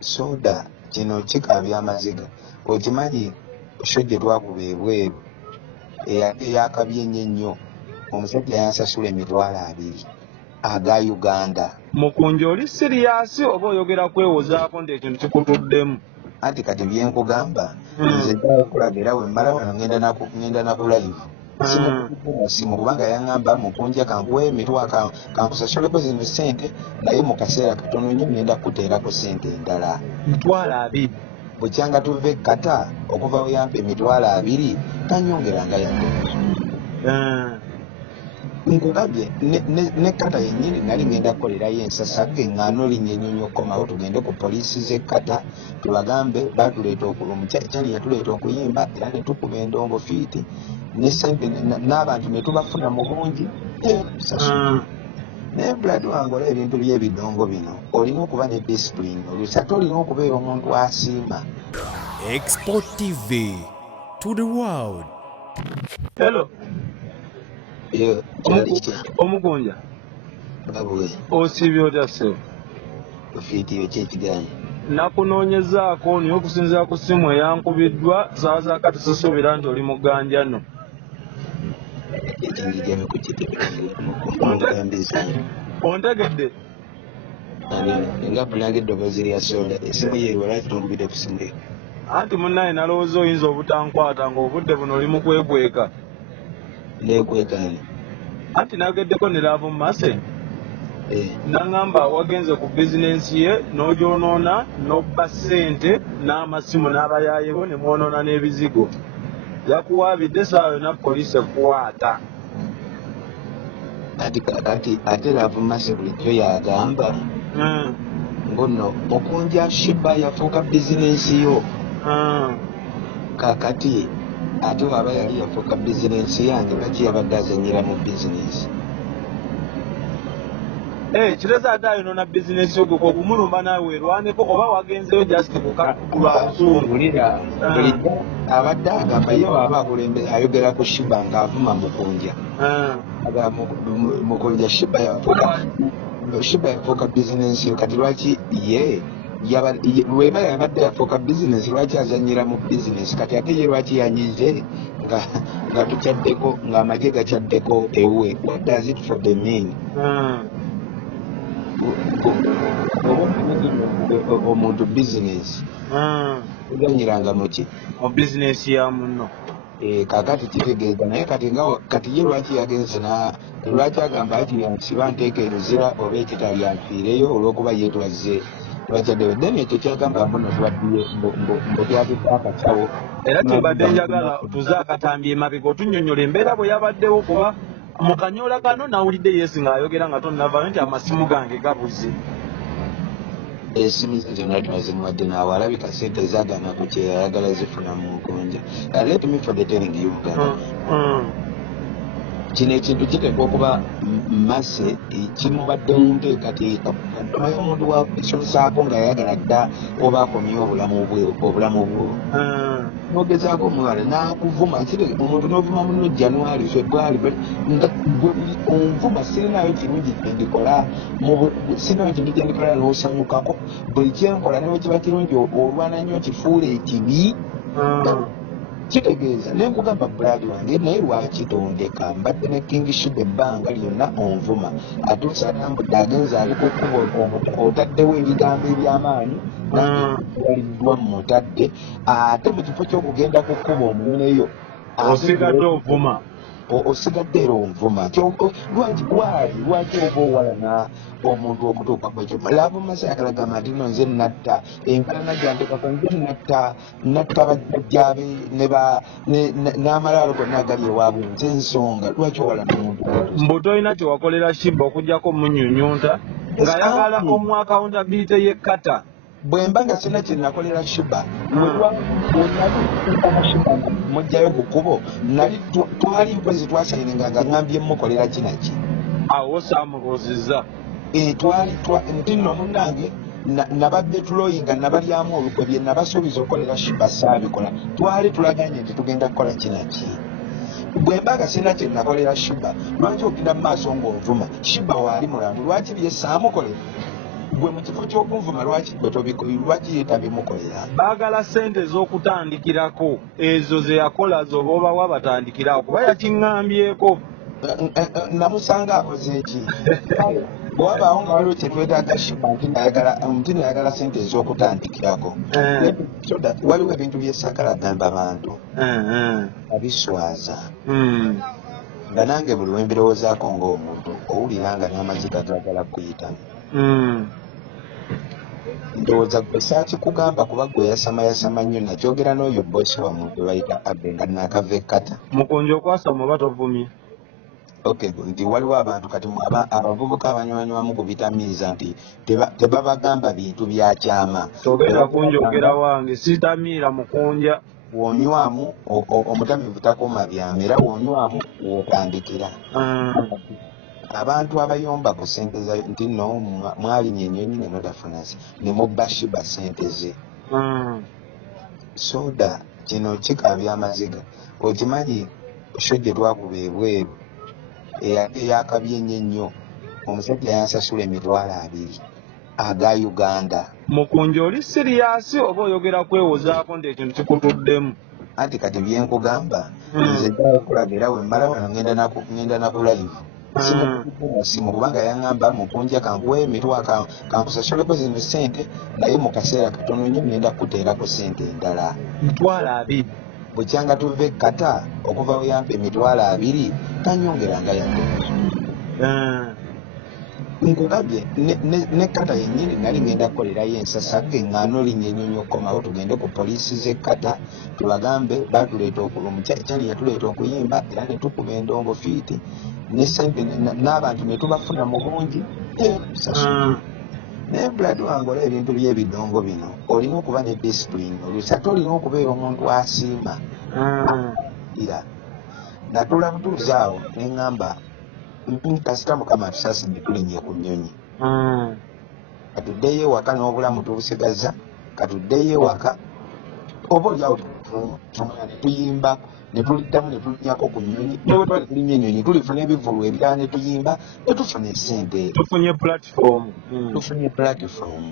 soda kino kikabya amaziga okimanyi shojje twakuba ebweru eyakabye nnyo omusajja yansasula $200 aga Uganda. Mukunja oli siriyasi oba oyogera kwewozaako nti ekintu kikutuddemu? Anti kati byenkugamba nze ndakulagira we mmala wano ngenda na ku live simu kubanga yaŋŋamba mukunja kankuwe emitwalo kankusasuleko zino ssente naye mu kaseera katono nnyo ngenda kuteerako ssente endala $20. bukyanga tuve kata okuva oyampa $20 kanyongeranga yadde nkugambye ne kata yennyini nali ngenda kukolerayo ensasage ŋŋaano linnyenyonyo okkomawo tugende ku poliisi z'ekkata tubagambe batuleeta omukyali yatuleeta okuyimba era ne tukuba endongo fiiti n'essente n'abantu ne tubafuna mu bungi naye buladi wange olaba ebintu by'ebidongo bino olina okuba ne discipline oluusi ate olina okubeera omuntu asiima. Export TV to the world. Hello. Omukunja osibye otya ssebo? Ofiitiyo kyekiganyi nakunoonyezaako niyo okusinziira ku ssimu eyankubiddwa saa zaakati sisuubira nti oli mu gganjano. Ontegedde? Nga pulange eddoboozi lya soda essimu ye lwaki tongubidde ku ssimu eyo? Anti munnaye nalowooza oyinza obutankwata ng'obudde buno oli mu kwekweka. Neekwekani anti nageddeko ne laavu mmase naŋŋamba wagenze ku bizinensi ye n'ogyonoona n'obba ssente n'amasimu n'abayaayewo ne mwonoona n'ebizigo. Yakuwaabidde saawa yonna poliisi ekkuwaata. ate laavu mmase bulijjo yagamba ngono Mukunja Shiba yafuuka bizinensi yo kakati ate waba yali yafuuka bizinensi yange lwaki yabadde azanyira mu bizinensi? Kireza ate ayonoona bizinensi yo gwe obumulumba naawe werwaneko oba wagenzeyo just kulwa nsuulu. Bulijjo abadde agamba ye waba akulembeza ayogera ku Shiba ng'avuma Mukunja. Mukunja Shiba yafuuka bizinensi yo kati lwaki ye lweba yabadde yafuuka bizinensi lwaki azanyira mu bizinensi kati ate ye lwaki yanyize nga tukyaddeko ng'amagye gakyaddeko ewe? What does it for the mean? Omuntu bizinensi oganyiranga muki? Mu bizinensi ya munno. Kakati kitegeeza naye kati ye lwaki yagenze lwaki agamba nti yansiba nteeka eruzira oba ekitali yanfiireyo olw'okuba yeetwaze lwakyaddeyo then ekyo kyagamba mbuno twaddiye mbotwabidde akasawo. Era kyebadde njagala tuze akatambye emabega otunnyonnyola embeera bwe yabaddewo kuba mu kanyoola kano nawulidde Yesu ng'ayogera nga tonnavaayo nti amasimu gange gabuze. Esimu zonna twazimuwadde naawe alabika ssente zaagana ku kyeyayagala zifuna mu Mukunja. Let me for the telling you kino ekintu kiteekwa okuba mmase kimubadde mu nteekateeka naye omuntu wakisosaako nga yayagala dda oba akomye obulamu bwo nogezaako omuwala n'akuvuma omuntu n'ovuma muno January February nga onvuma sirinayo kirungi kyendikola sirinayo kintu kyendikola n'osanyukako buli kyenkola newe kiba kirungi olwana nnyo kifuula ekibi kitegeeza naye nkugamba buladi wange naye lwakitondeka mbadde ne King Shiba ebbanga lyonna onvuma atuusa nambudde agenza ali ku kkubo otaddewo ebigambo eby'amaanyi waliddwa mutadde ate mu kifo ky'okugenda ku kkubo omuneyo osigadde ovuma osigadde era onvuma lwaki oba owalana omuntu okutuuka kwekyo laavu masa yakalagamba nti no nze natta enkalana gyandekako nze natta bajjajjaabe n'amalaalo gonna agali ewaabwe nze ensonga lwaki owalana omuntu mbu tolina kyewakolera Shiba okugyako munyunyunta ng'ayagala omuakawuntabilite yekkata. Bwe mba nga sina kye nakolera Shiba mujjayo ku kkubo nali twali mpozi twasayininga nga ŋŋambye mukolera kinaki awo saamubuuzizza nti nno munnange nabadde tuloyinga nabalyamu olukwe bye nabasuubiza okukolera Shiba saabikola twali tulaganye nti tugenda kukola kinaki. Bwe mba nga sina kye nakolera Shiba lwaki ogenda mu maaso ng'ovuma Shiba waali mulandu lwaki bye saamukolera gwe mu kifo ky'okunvuma lwaki tabimukolera baagala ssente ez'okutandikirako ezo ze yakola zoba obawa batandikirawo kuba yakiŋŋambyeko namusanga akoze eki bwabaawo nga waliwo kyetwetaaga shiba nti nayagala ssente ez'okutandikirako waliwo ebintu byesagala gamba bantu abiswaza nga nange buli wembirowoozaako ng'omuntu owulira nga n'amaziga gagala kuyitamu ndowooza gwe saakikugamba kuba gwe yasama nnyo nakyogera n'oyo bosi wamu gwe bayita abe nga nakava ekkata mukunja okwasama oba tovumye nti waliwo abantu kati abavubuka abanywanyiwamu kubitamiiza nti tebabagamba bintu byakyama tobeera kunjogera wange sitamiira mukunja wonywamu omutamivu takoma byama era wonywamu wotandikira abantu abayomba ku ssente nti no mwalinya ennyonyi nenotafunasi nemubba shiba ssente ze soda kino kikabya amaziga okimanyi sho gye twakuba ebweru eyakabye ennyo omusajja yansasula $200 aga Uganda. Mukunja oli siriyasi oba oyogera kwewozaako nti ekintu kikutuddemu? Anti kati byenkugamba nze okulagira we mmala wano ngenda naku live simu kubanga yaŋŋamba mukunja kankuwe emitwalo kankusasuleko zino ssente naye mu kaseera katono nnyo ngenda kuteerako ssente endala $20 bukyanga tuve kata okuva we yampa $20 tanyongeranga yadde nkugambye ne kata yennyini nali ngenda kukolerayo ensasage ng'ano linnya ennyonyi okukomawo tugende ku poliisi z'ekkata tubagambe batuleeta kyali yatuleeta okuyimba era ne tukuba endongo fiiti n'essente n'abantu ne tubafuna mu bungi naye buladi wange olaba ebintu by'ebidongo bino olina okuba ne disipulini olusate olina okubeera omuntu asiima era natula butuuzi awo ne ŋŋamba kasita mukama tusaasidde tulinye ku nnyonyi katuddeyo ewaka n'obulamu tubusigaza katuddeyo ewaka oba oliawo netuyimba netuliddamu netulinyako ku nnyonyi newe twali tulimya ennyonyi tulifuna ebivulu ebirala netuyimba netufuna esente tufunye platform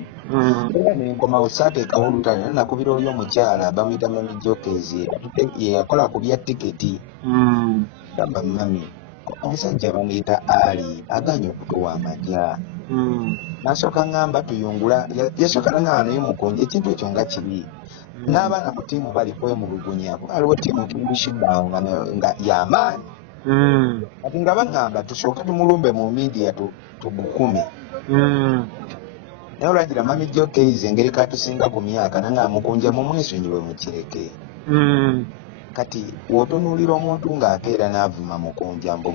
era nenkomawo saateekawo olutalo nakubira oli omukyala bamuyita mami jokezi yeyakola ku bya tiketi gamba mami omusajja bamuyita ali aganya okutuwa amajja nasooka ŋŋamba tuyungula yasooka naŋŋamba naye mukunja ekintu ekyo nga kibi n'abaana mu ttiimu bali kwemulugunya aliwo ttiimu tumushibawo nga y'amaanyi kati nga baŋŋamba tusooke tumulumbe mu midiya tugukume naye olwagira mami jokeize engeri katusinga ku myaka naŋŋamba mukunja mumwesonyiwe mukireke kati wotunuulira omuntu ng'akeera n'avuma mukunja mbu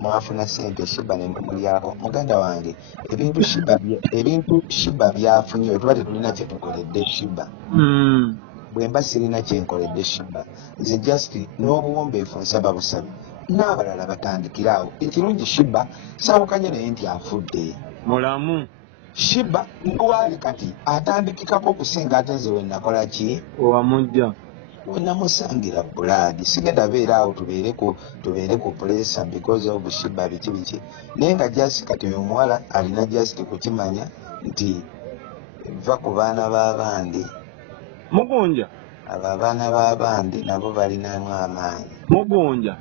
mwafuna ssente shiba nenumulyako muganda wange ebintu shiba byafunye tuba tetulina kyetukoledde shiba bwe mba sirina kyenkoledde shiba nze just n'obuwombeefu nsaba busabe n'abalala batandikiraawo ekirungi shiba saawukanye naye nti afudde mulamu shiba ndwali kati atandikikako kusinga ate nze we nakola ki owamujja wenamusangira buladi sigenda beera awo tubeere ku pressure because of shiba biki naye nga just kati oyo omuwala alina just kukimanya nti va ku baana b'abandi mugunja abo abaana b'abandi nabo balinamu amaanyi mugunja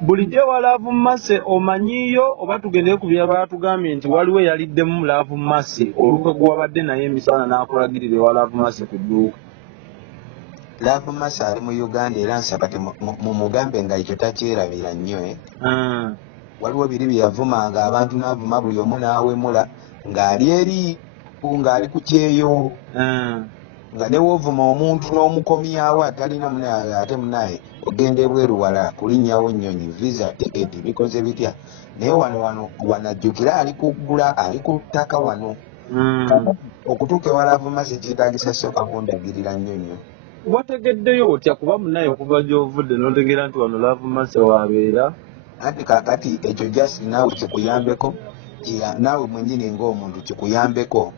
bulijjo wa Love Mercy omanyiyo oba tugendeye ku bya batugambye nti waliwo eyaliddemu Love Mercy olukwe gwabadde naye emisana n'akulagirira ewa Love Mercy ku dduuka Love Mercy ali mu Uganda era nsaba mumugambe nga ekyo takyerabira nnyo waliwo biri byeyavumanga abantu n'avuma buli omu n'awemula ng'ali eri ng'ali ku kyeyo nga newoovuma omuntu n'omukomyawo atalina munaye ate munaye ogenda ebweru wala kulinnyawo nnyonyi visa ticket bikoze bitya naye wanajjukira ali kuggula ali ku ttaka wano okutuuka ewa Love Mercy kyetaagisa sooka kundagirira nnyonyo wategeddeyo otya kuba munaye okuva gy'ovudde n'otegeera nti wano Love Mercy waabeera anti kakati ekyo just naawe kikuyambeko naawe mwenyini ng'omuntu kikuyambeko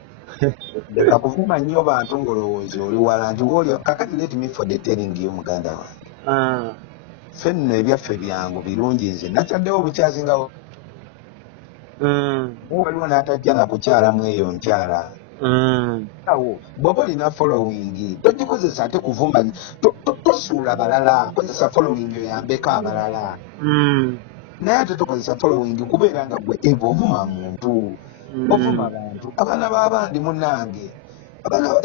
leka kuvuma nnyo bantu ng'olowooza oli wala nti ng'oli kakati let me for the telling you muganda wange ffe nno ebyaffe byangu birungi nze nakyaddewo bukyazingawo waliwo n'atajja na kukyalamu eyo nkyala awo bw'oba olina following togikozesa ate kuvumba tosuula balala kozesa following oyambeko abalala naye ate tokozesa following kubeera nga gwe eva ovuma muntu ovuma bantu abaana b'abandi munnange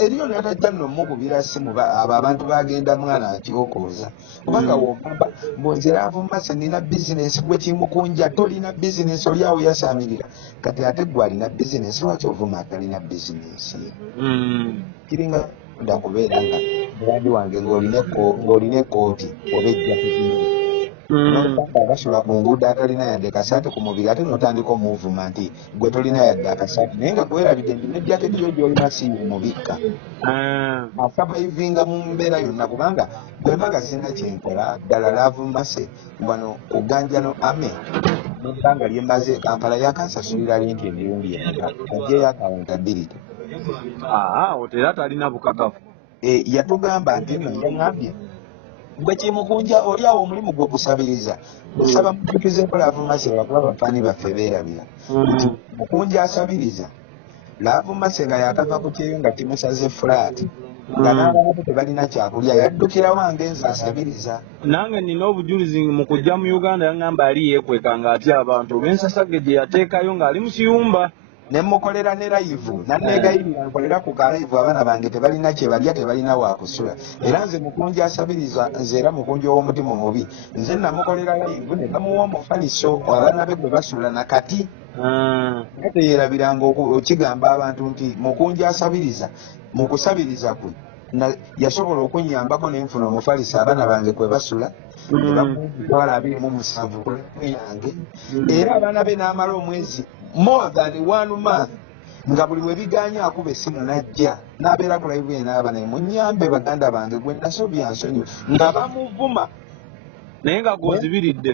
eriyo n'atajja nno mukubira simu abo abantu bagenda mwana atyokoza kubanga wogamba mbonzera avumase nina bizinesi gwe kimukunja tolina bizinesi oli awo yasamirira kati ate gwe alina bizinesi lwaki ovuma atalina bizinesi kiringa nda kubeera nga mulandi wange ng'olina ekooti oba ejjaketi n'osanga abasula ku nguudo atalina yadde kasaati ku mubiri ate n'otandika omuvuma nti gwe tolina yadde akasaati naye nga gwerabidde nti n'ejjaketi yo gy'olina siimu mubikka asabaivinga mu mbeera yonna kubanga bwembaga sina kyenkola ddala laavumase wano ku Ganjano Ame n'ebbanga lye mbaze Kampala yakansasulira linti emirundi enka ajjeyo accountability otera talina bukakafu yatugamba nti nno yaŋambye gwe kimukunja oli awo omulimu gwe kusabiriza gusaba mutukizeeko laavumase lwakuba bafaani baffe beerabira nti mukunja asabiriza laavumase nga yakava ku kyeyo nga kimusaze fulaati nga n'abantu tebalina kyakulya yaddukira wange nze asabiriza nange nina obujulizi mu kujja mu Uganda yaŋŋamba ali yeekweka ng'atya abantu olw'ensasage gye yateekayo ng'ali mu kiyumba nemukolera ne live nanneegayirira nkolera ku kalive abaana bange tebalina kyebalya tebalina wakusula era nze mukunja asabiriza nze era mukunja ow'omutima omubi nze namukolera live ne bamuwa omufaliso abaana be gwe basula nakati ate yeerabiranga okigamba abantu nti mukunja asabiriza mu kusabiriza kwe yasobola okunyambako nenfuna omufaliso abaana bange kwe basula ne bamutwala 27 yange era abaana be n'amala omwezi more than 1 month nga buli webiganya akuba essimu najja n'abeera ku live n'aba naye munyambe baganda bange gwe nasobya nsonyi nga bamuvuma naye nga gwozibiridde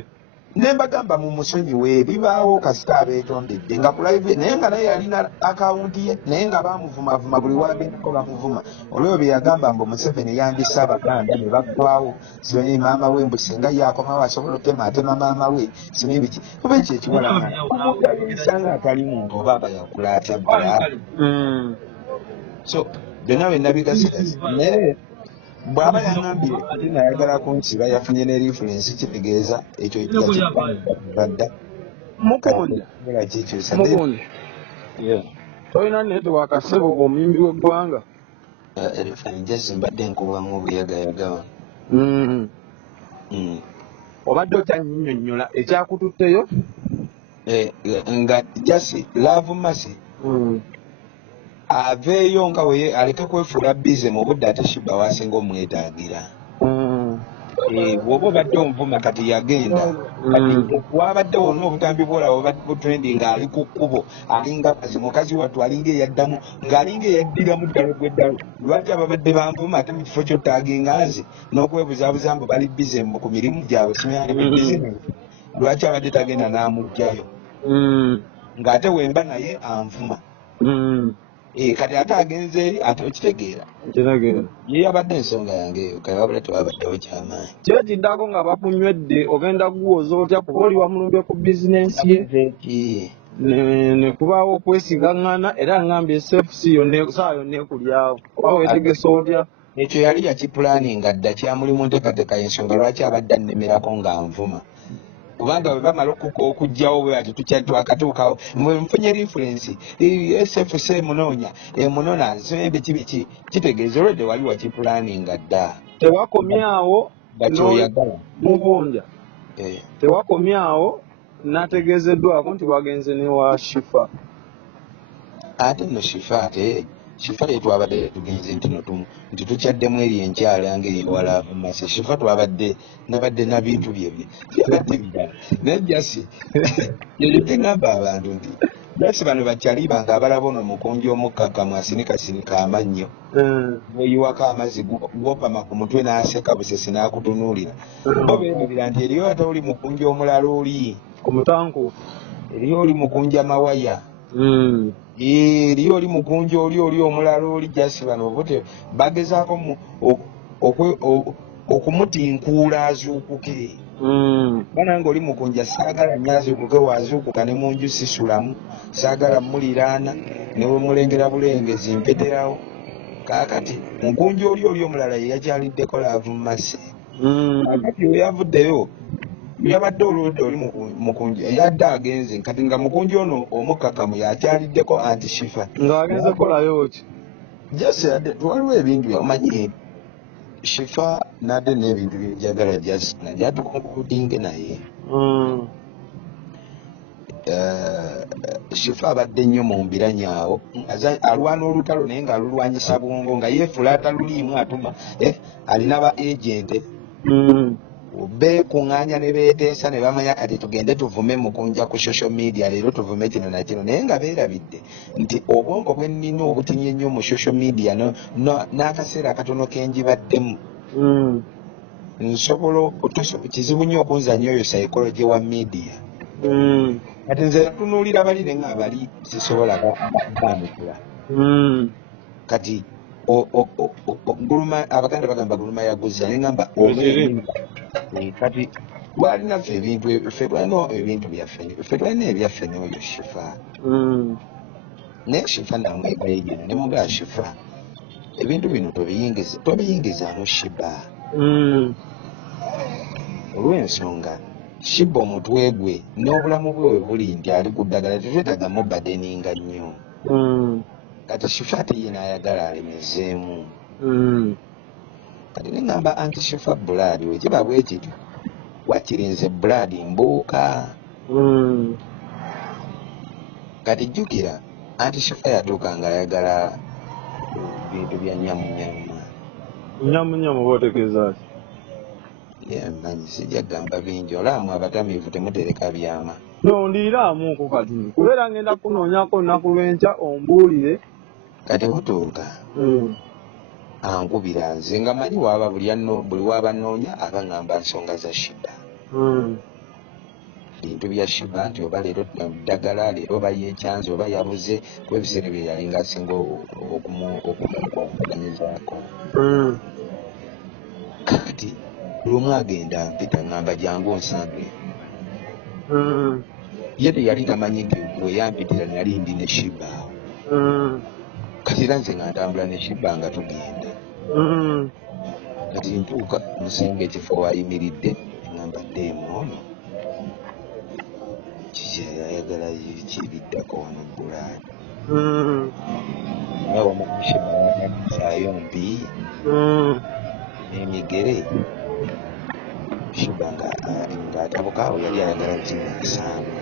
nembagamba mu musonyiwe bibaawo kasita abeetondedde nga ku live naye nga naye yalina akawunti ye naye nga bamuvumavuma buli wagendako bamuvuma olweyo bye yagamba mbu Museveni yandisse abaganda ne baggwawo simanyi maama we mbu singa yakomawo asobola otema atema maama we simanyi biki oba ekyo ekiwalanga omugalisa atali muntu oba abayakula atya bbala so byonna bwe nabigasigazi naye bw'aba yaŋŋambye ate nayagala kunsiba yafunye ne reference kitegeeza ekyo badda mukonde tolina network ssebo omuyimbi w'eggwanga jasi mbadde nkubamu obuyagayagawa obadde okyannyonnyola ekyakututteyo nga jasi laavumase aveeyo nga we aleke kwefuula bize mu budde ate shiba wasinga omwetaagira bw'oba obadde omuvuma kati yagenda kati wabadde wonna obutambi bwolaba obadde butrendi ng'ali ku kkubo alinga kazi mukazi wattu alinga eyaddamu ng'alinga eyaddiramu ddala gw'eddalo lwaki ababadde banvuma ate mu kifo ky'ottaaginga nze n'okwebuzaabuza mbu bali bize ku mirimu gyabwe simayali mu bizinesi lwaki abadde tagenda n'amugjayo ng'ate wemba naye anvuma kati ate agenze eri ate okitegeera ye yabadde ensonga yange eyo kale wabula tewabaddewo kyamaanyi kyekiddako nga bakunywedde ogenda kuwoza otya kuba oli wamulumbye ku bizinensi ye ne kubaawo okwesigaŋŋana era ŋŋambye sefusi saa yonna ekulyawo oba weetegesa otya ekyo yali yakipulaninga dda kyamulimu nteekateeka y'ensonga lwaki abadde annemerako nga nvuma kubanga bwe bamala okugjawo bwe bati twakatuukawo nfunye referensi SFC emunoonya emunona nsembe kibiki kitegeeza olwedde wali wakipulaninga dda tewakomyawo bakyoyagala mubunja tewakomyawo nategeezeddwako nti bagenze ne wa shifa ate nno shifa ate shifa twabadde tugenze nti tukyaddemu eri enkyala ngaewala mase shifa twabadde nabadde na bintu byebye byabadde bidala naye jasi yeyotegamba abantu nti jasi bano bakyali banga abalaba ono mukunji omukkakkamu asinikasinika amannyo bweyiwako amazzi gwopama ku mutwe n'aseka busesi n'akutunuulira obeerabira nti eriyo ate oli mukunji omulala oli ku mutankuufu eriyo oli mukunji amawaya eriyo oli mukunji oli omulala oli jasi bano obote bagezaako okumutinkuula azuukuke. Bana ng'oli mukunja saagala nnyo azuukuke, waazuukuka ne mu nju sisulamu, saagala muliraana ne bwe mulengera bulengezi mpeterawo. Kaakati mukunja oli omulala ye yakyaliddeko laavu mu mase. Kakati we yavuddeyo yabadde oludde oli mukunja yadde agenze kati nga mukunja ono omukkakamu yakyaliddeko anti Shifa ng'agenze kolayo ki just waliwo ebintu byamanyi Shifa nadde n'ebintu byejagala just najatukonkutinge naye Shifa abadde nnyo mu mbiranyaawo alwana olutalo naye ng'alulwanyisa bwongo nga yeefulaata luliimu atuma alina ba agente beekuŋŋaanya ne beeteesa ne bamanya kati tugende tuvume mukunja ku social media leero tuvume kino na kino naye nga beerabidde nti obwongo bwe nnina obutinye ennyo mu social media n'akaseera akatono ke njibaddemu nsobola kizibu nnyo okunzanya oyo psychology wa media kati nze tunuulira bali ne nga bali sisobola kutandikira kati abaganda bagamba guluma yaguza neŋamba kati walinaffe ebintu ffe tulina ebintu byaffe ffe tulina ebyaffe n'oyo Shifa naye Shifa namwebayo gino ne mugaa Shifa ebintu bino tobiyingizaamu Shiba olw'ensonga Shiba omutwe gwe n'obulamu bwe we buli nti ali ku ddagala tetwetagamu badeninga nnyo kati Shifa ate ye n'ayagala alemezeemu kati neŋŋamba anti Shifa Blood wekiba bwe kityo wakirinze Blood mbuuka kati jjukira anti Shifa yatuuka ng'ayagala bintu bya nyamunyamu bootegeeza ki manyi sijja gamba bingi olaamu abatamiivu temutereka byama ndiiraamuko kati kubeera ngenda kunoonyako nnaku lw'enkya ombuulire kati butuuka ankubira nze nga manyi waaba buli waabanoonya abaŋŋamba nsonga za Shiba bintu bya Shiba nti oba leero ddagala leero oba yeekyanze oba yabuze ku ebiseera bye yali ng'asinga okumukanyizaako kati lumu agenda mpita ŋŋamba jangu onsange ye teyali tamanyi gwe yampitira nali ndi ne Shiba kati era nze nga ntambula ne Shiba nga tugenda kati ntuuka musinga ekifo wayimiridde eŋŋamba ddeemu ono kiyayagala kibiddako wano Blood nga wamanyi Shiba yakisaayo mbi n'emigere Shiba ng'atabukaawo yali ayagala kinasanga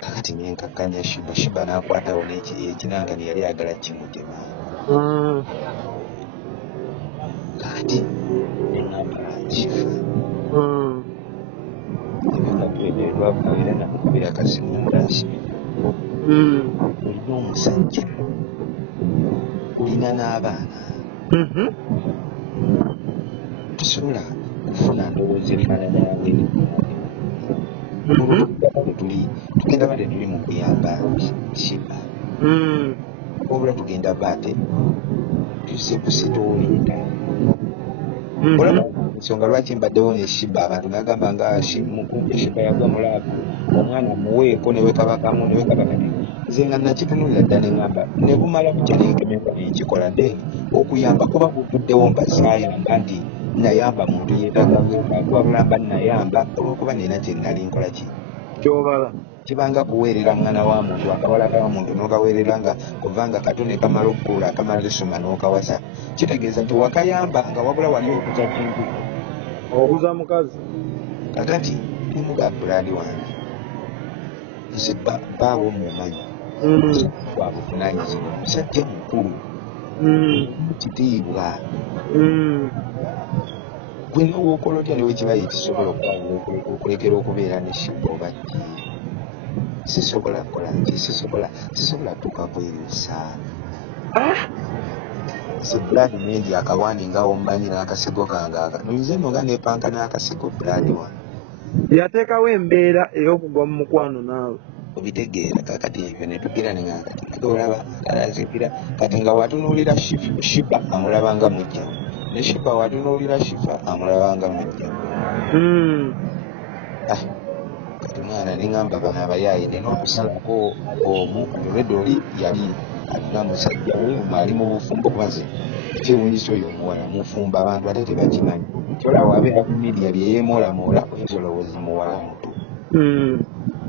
kakati nyenkakkanya Shiba n'akwatawo n'ekinanga ne yali ayagala kimugema kakati neŋŋamba Shifa ebingakwederwakubeera nakukubira akasimu mulasi olina omusajja olina n'abaana tusobola kufuna ndowooza efaananawe tugenda bate tuli mu kuyamba Shiba obula tugenda bate tuse kusitoolinga olaba ensonga lwaki mbaddewo ne Shiba abantu nagamba nga mukunja Shiba yagwa mulaavu omwana muweeko newekabakamu newekabakati nze nga nakitunulira dda neŋŋamba ne bumala butya nenkemeka nenkikola nde okuyamba kuba kutuddewo mbasaayamba nti nayamba muntu yeetagawabulamba nayamba olwokuba nina kye nali nkola ki kyobala kibanga kuweerera mwana wa muntu akawala ka muntu n'okaweerera nga kuvanga katone kamala okukulula akamala lisoma n'okawasa kitegeeza nti wakayambanga wabula wali okuza kintu okuza mukazi kakati nimuga Blood wange nze baabo mumanyi wabuvunanyizibwa musajja mukulu kitiibwa gwe n'owookolotya newekiba yekisobola okulekera okubeera ne Shiba oba ki sisobola kukola nti sisobola tuuka kweriusa nze Blood nendi akawandi nga omumanyi n'akasigo kange nze nno nga nepanka n'akasigo Blood wange yateekawo embeera ey'okugwa mu mukwano naawe obitegeera kakati ebyo netugira nenga kati olaba alazikira kati nga watunuulira Shiba amulaba nga mujja ne Shiba watunuulira Shiba amulabanga mujja kati mwana ningamba bano abayaayi nina okusalako omu olwedde oli yali alina musajja we ali mu bufumbo kubaze ekyewunyisa oyo omuwala mufumba abantu ate tebakimanyi kyolaba abeera ku media byeyemoolamola oyinza olowooza muwala muto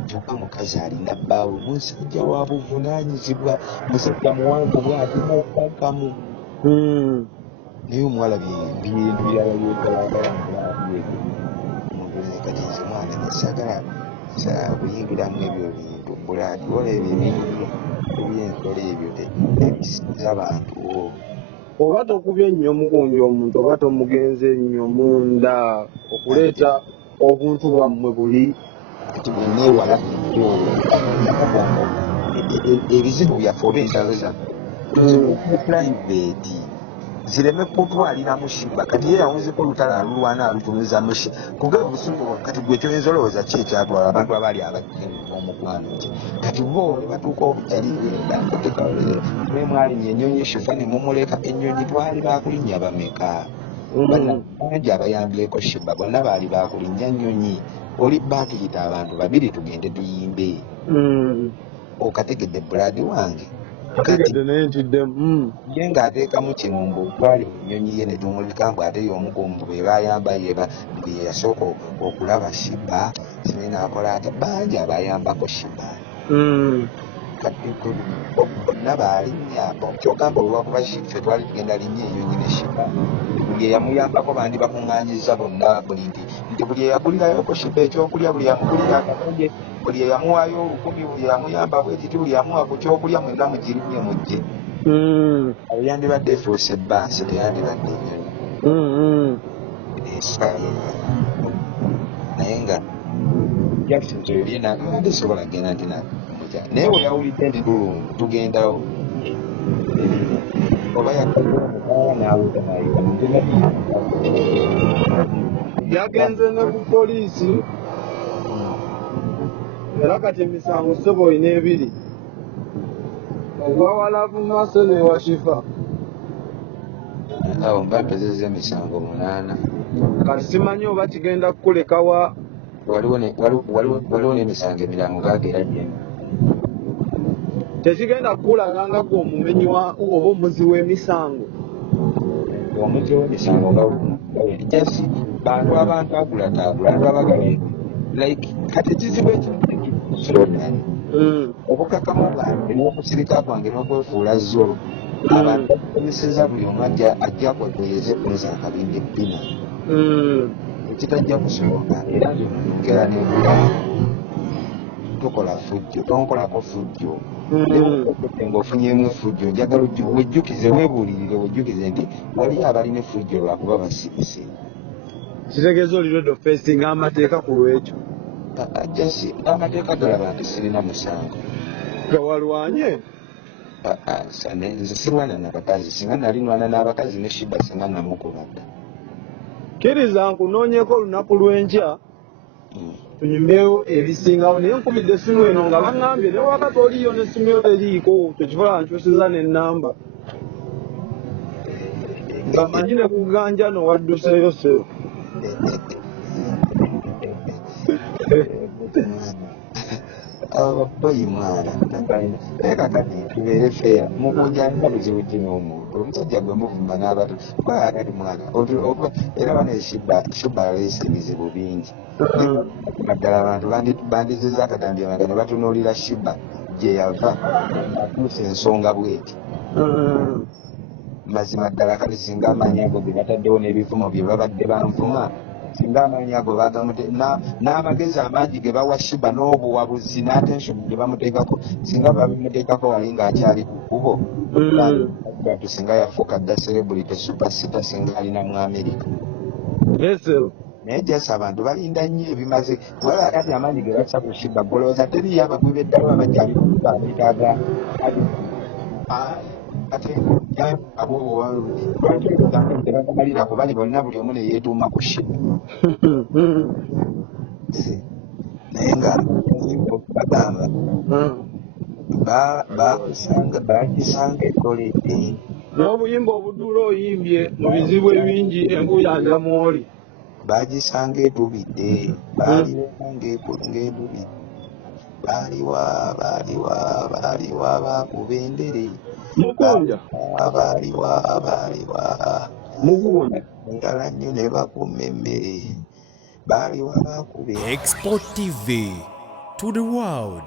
kyokka mukazi alina bbaawe musajja wa buvunaanyizibwa musajja muwanvu bwati mukakamu naye omuwala bintu byala kati nze mwana nesagala kuyingiramu ebyo bintu bulaati ola ebyo ebyenkola ebyo ebisiza abantu oba tokubye nnyo mukundi omuntu oba tomugenze nnyo munda okuleeta obuntu bwammwe buli kati bweneewala ebizibu byaffe oba entalo zaffe private zireme kutwalira Mushiba kati ye yawuzeko olutala alulwana alutunuza mushi kuga obusungu kati gwe kyoyinza olowooza ki ekyatwala abantu abaali omukwano ki kati bo batuuka obutalienda mwe mwalinnya ennyonyi Shifa ne mumuleka ennyonyi twali bakulinnya bameka bangi abayambyeko Shiba bonna baali bakulinnya nnyonyi oli baatuyita abantu babiri tugende tuyimbe okategedde buladi wange ategedde naye ntiddemu ye ng'ateekamu kirumbu twali ennyonyi ye ne tumulika mbu ate y'omukumbu be bayamba bwe yasooka okulaba Shiba sine n'akola ati bangi abayambako Shiba kati bonna baalinnya kyokka mbu olwakuba ffe twali tugenda linnya ennyonyi ne Shiba buli eyamuyambako bandi bakuŋŋaanyizza bonna buli nti buli eyagulirayoko Shiba ekyokulya buli yamugulira akakonje buli eyamuwaayo 10 buli eyamuyamba bwekiti buli yamuwa ku kyokulya mwenna mugirinye mujje awo yandibadde efuuse ebbaasi teyandibadde ennyonyi naye nga Jackson Zoyolina tesobola genda nti naye we yawulidde nti tulungu tugendawo oba yagenze ne ku poliisi era kati emisango ssebo oyina ebiri ogwawalavu maaso newa Shifa awo mba mpezezza emisango 8 kati simanyi oba kigenda kukulekawa waliwo n'emisango emiryango gaagera gyena tekigenda kukulaga nga gwe omumenyi oba omuzi w'emisango omuzi w'emisango nga jasi abantu agulataagula abantu abagala like kati ekizibu ekimu obukakamu bwange n'okusirika kwange n'okwefuula zo abantu bakomeseza buli omu ajja kwetegereza eppesa akabindi ebbina ekitajja kusoboka era nzongera nebulamu tokola fujjo tonkolako fujjo ng'ofunyemu fujjo njagala wejjukize weebuulirire wejjukize nti waliyo abalina effujjo lwakuba basirise kitegeeza oli redo festi ng'amateeka ku lwekyo jasi amateeka galaba nti sirina musango gawalwanye nze sirwana n'abakazi singa nalinwana n'abakazi ne Shiba singa namukuba dda kkiriza nkunoonyeko olunaku lw'enkya tunyumewo ebisingawo naye nkubidde essimu eno nga baŋŋambye ne wakati oliyo n'essimu yo teriiko tekivala nkyusiza n'ennamba nga manyi ne kuganja nowadduseeyo sebo ababoyi mwana kakati tubeere feya mukunjanga buzibu ki n'omuntu omusajja gwe muvuma n'abato kwakati mwana era bana Shiba aleese ebizibu bingi naddala abantu bandizeza akatambi amaga ne batunuulira Shiba gye yava atuusa ensonga bweti mazima ddala kale singa amaanyi ago ge bataddewo n'ebivumo bye babadde banvuma singa amaanyi ago n'amagezi amangi ge bawa Shiba n'obuwabuzi n'attention gye bamuteekako singa babimuteekako wali ng'akyali ku kkubo batu singa yafuuka dda celebrity superstar singa alina mu America naye jasi abantu balinda nnyo ebimaze wala kati amaanyi ge bassa ku Shiba golooza teriyo abagwi b'eddalo abakyali kubitaaga ate abobamalira kubali bonna buli omu ne yeetuuma ku Shiba naye nga bagamba bakisanga ettolete n'obuyimba obuduula oyimbye mu bizibu ebingi enkuyanja mwoli bagisanga etubidde baaliwo ng'etubidde baaliwa bakuba endere mukonja baaliwa mugunja ddala nnyo ne bakuma emmere baaliwa bakuba Export TV to the world.